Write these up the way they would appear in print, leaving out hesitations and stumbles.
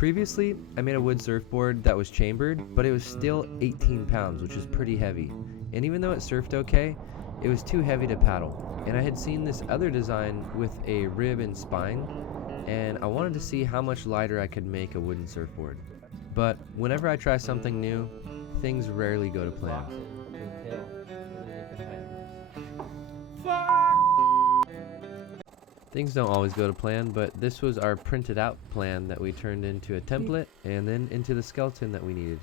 Previously, I made a wood surfboard that was chambered, but it was still 18 pounds, which is pretty heavy. And even though it surfed okay, it was too heavy to paddle. And I had seen this other design with a rib and spine, and I wanted to see how much lighter I could make a wooden surfboard. But whenever I try something new, things rarely go to plan. Things don't always go to plan, but this was our printed out plan that we turned into a template and then into the skeleton that we needed.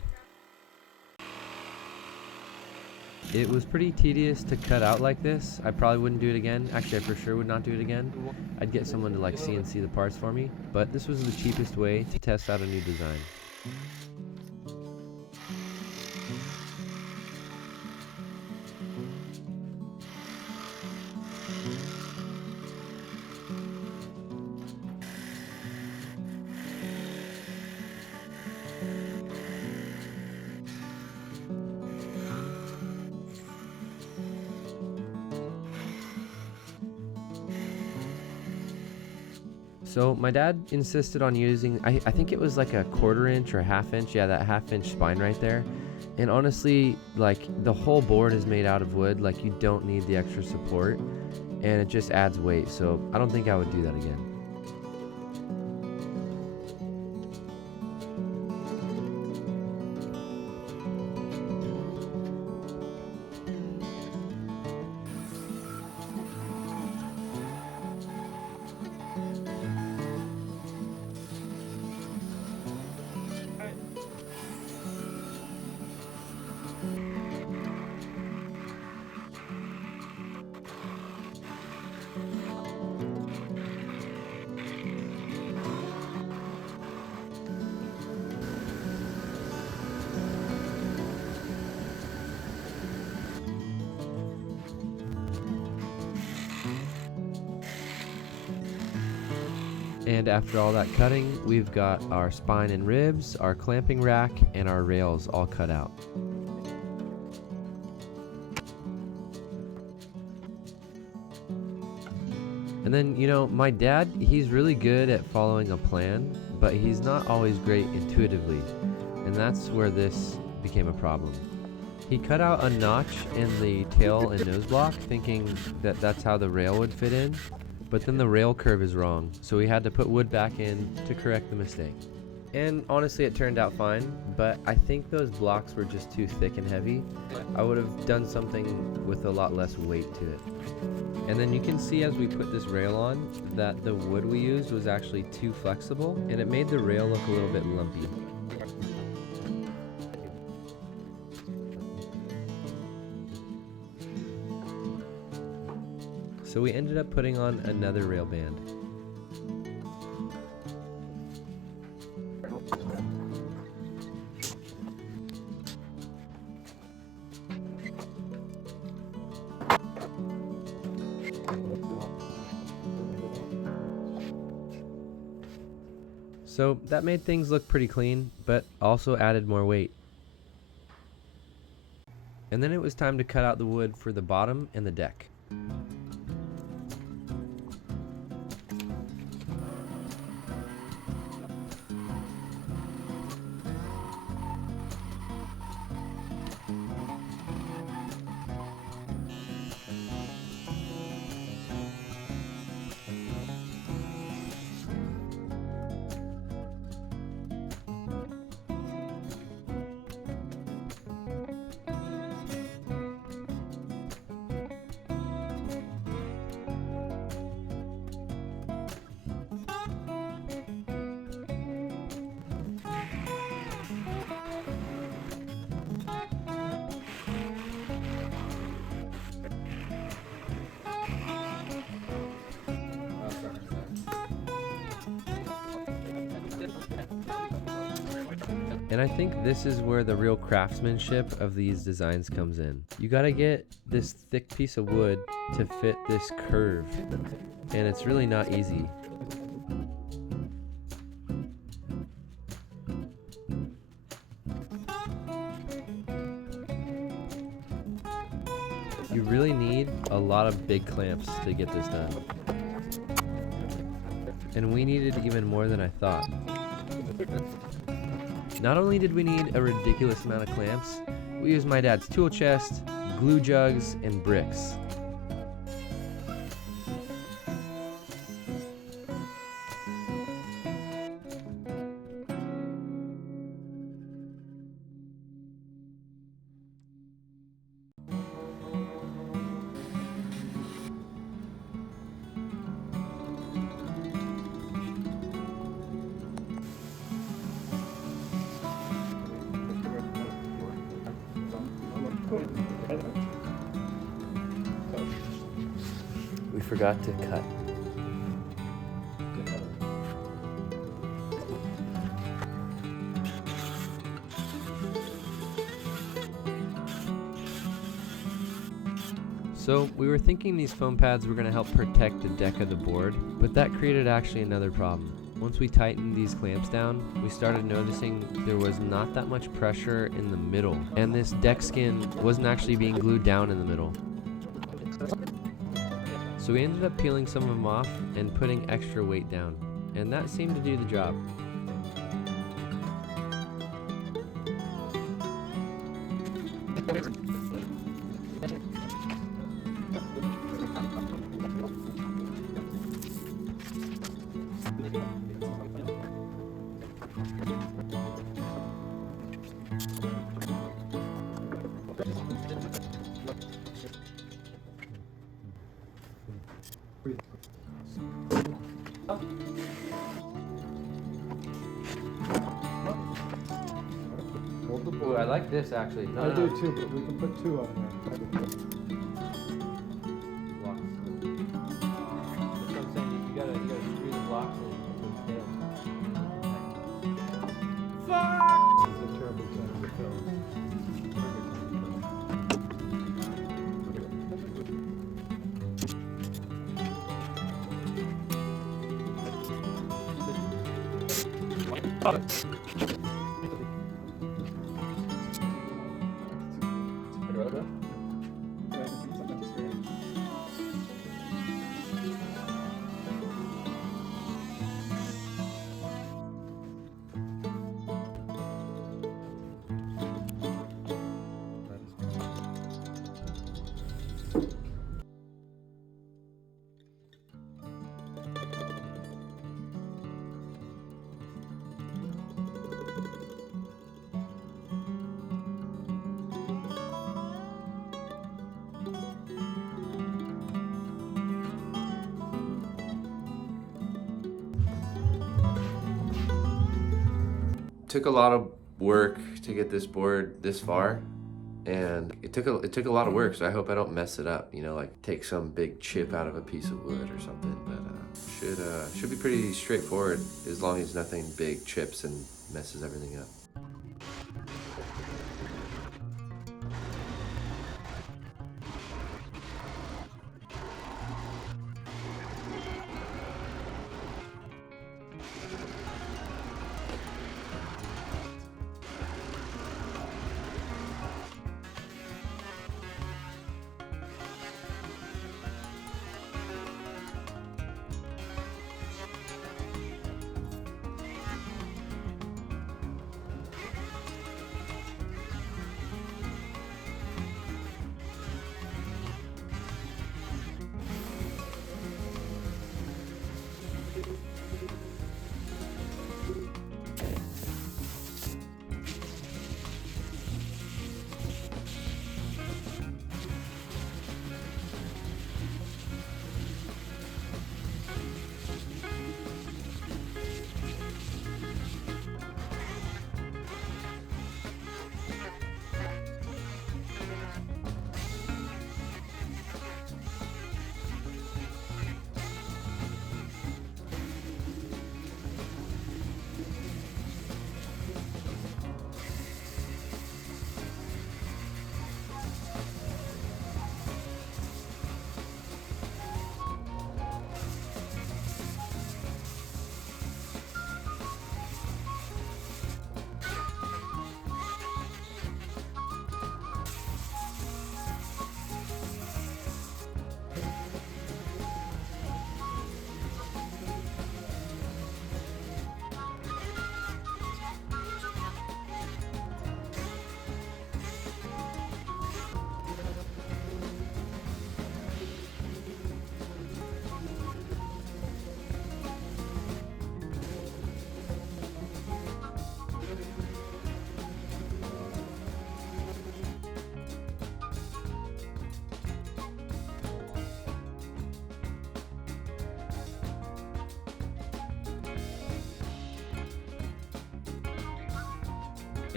It was pretty tedious to cut out like this. I probably wouldn't do it again. Actually, I for sure would not do it again. I'd get someone to like CNC the parts for me, but this was the cheapest way to test out a new design. So my dad insisted on using, I think it was like a 1/4 inch or 1/2 inch, yeah, that 1/2 inch spine right there. And honestly, like the whole board is made out of wood, like you don't need the extra support, and it just adds weight, so I don't think I would do that again. And after all that cutting, we've got our spine and ribs, our clamping rack, and our rails all cut out. And then, you know, my dad, he's really good at following a plan, but he's not always great intuitively, and that's where this became a problem. He cut out a notch in the tail and nose block, thinking that that's how the rail would fit in. But then the rail curve is wrong, so we had to put wood back in to correct the mistake. And honestly, it turned out fine, but I think those blocks were just too thick and heavy. I would have done something with a lot less weight to it. And then you can see as we put this rail on that the wood we used was actually too flexible, and it made the rail look a little bit lumpy. So we ended up putting on another rail band. So that made things look pretty clean, but also added more weight. And then it was time to cut out the wood for the bottom and the deck. And I think this is where the real craftsmanship of these designs comes in. You gotta get this thick piece of wood to fit this curve, and it's really not easy. You really need a lot of big clamps to get this done. And we needed even more than I thought. Not only did we need a ridiculous amount of clamps, we used my dad's tool chest, glue jugs, and bricks. We forgot to cut. So we were thinking these foam pads were going to help protect the deck of the board, but that created actually another problem. Once we tightened these clamps down, we started noticing there was not that much pressure in the middle, and this deck skin wasn't actually being glued down in the middle. So we ended up peeling some of them off and putting extra weight down, and that seemed to do the job. Ooh, I like this actually. I do too, but we can put 2 on there. Blocks. That's what I'm saying. You gotta screw the blocks in. Fuck! This is a terrible time to film. Took a lot of work to get this board this far, and it took a lot of work, so I hope I don't mess it up, you know, like take some big chip out of a piece of wood or something, but should be pretty straightforward as long as nothing big chips and messes everything up.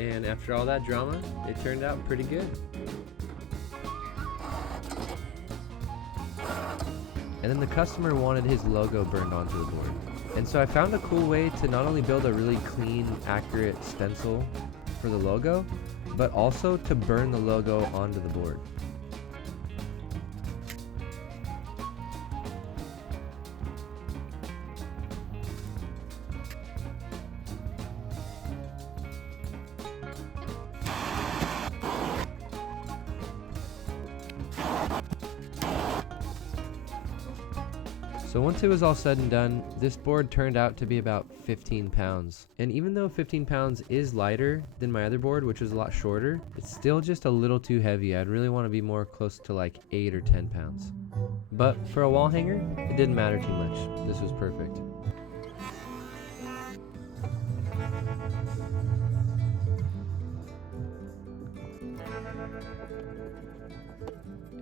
And after all that drama, it turned out pretty good. And then the customer wanted his logo burned onto the board. And so I found a cool way to not only build a really clean, accurate stencil for the logo, but also to burn the logo onto the board. So once it was all said and done, this board turned out to be about 15 pounds. And even though 15 pounds is lighter than my other board, which was a lot shorter, it's still just a little too heavy. I'd really want to be more close to like 8 or 10 pounds. But for a wall hanger, it didn't matter too much. This was perfect.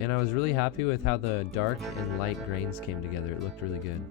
And I was really happy with how the dark and light grains came together. It looked really good.